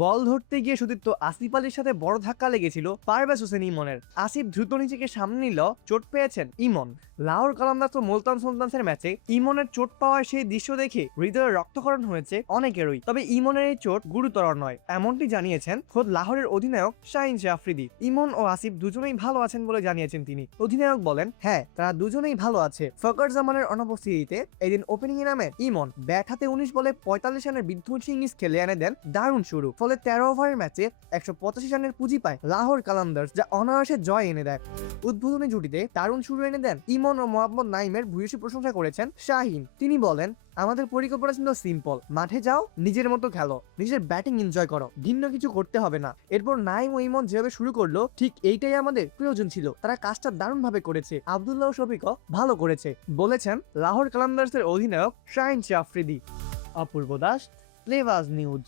বল ধরতে গিয়ে সতীর্থ আসিফ আলীর সাথে বড় ধাক্কা লেগেছিল পারভেজ হোসেন ইমনের। আসিফ দ্রুত নিজেকে সামনে নিল, চোট পেয়েছেন ইমন। লাহোর কালান্দার্স ও মুলতান সুলতানসের ম্যাচে ইমনের চোট পাওয়ার সেই দৃশ্য দেখে হৃদয়ের রক্তক্ষরণ হয়েছে অনেকেরই। তবে ইমনের এই চোট গুরুতর নয়, এমনটি জানিয়েছেন খোদ লাহোরের অধিনায়ক শাহিন শাহ আফ্রিদি। ইমন ও আসিফ দুজনেই ভালো আছেন বলে জানিয়েছেন তিনি। অধিনায়ক বলেন, হ্যাঁ, তারা দুজনেই ভালো আছে। ফকর জামানের অনুপস্থিতিতে এদিন ওপেনিং এ নামেন ইমন। ব্যাট হাতে 19 বলে 45 রানের বিধ্বংসী ইনিংস খেলে এনে দেন দারুণ শুরু। ফলে 13 ওভারের ম্যাচে 185 রানের পুঁজি পায় লাহোর কালান্দার্স, যা অনায়াসে জয় এনে দেয়। উদ্বোধনী জুটিতে দারুণ শুরু এনে দেন ইমন ও মোহাম্মদ নাইমের ভূয়সী প্রশংসা করেছেন শাহিন। তিনি বলেন, আমাদের পরিকল্পনা ছিল সিম্পল, মাঠে যাও, নিজের মতো খেলো, নিজের ব্যাটিং এনজয় করো, ভিন্ন কিছু করতে হবে না। এরপর নাইম ও ইমন যেভাবে শুরু করলো, ঠিক এইটাই আমাদের প্রয়োজন ছিল। তারা কাজটা দারুণ ভাবে করেছে। আব্দুল্লাহ শফিকও ভালো করেছে, বলেছেন লাহোর কালান্দার্সের অধিনায়ক শাহিন শাহ আফ্রিদি। অপূর্ব দাস, প্লেবাজ নিউজ।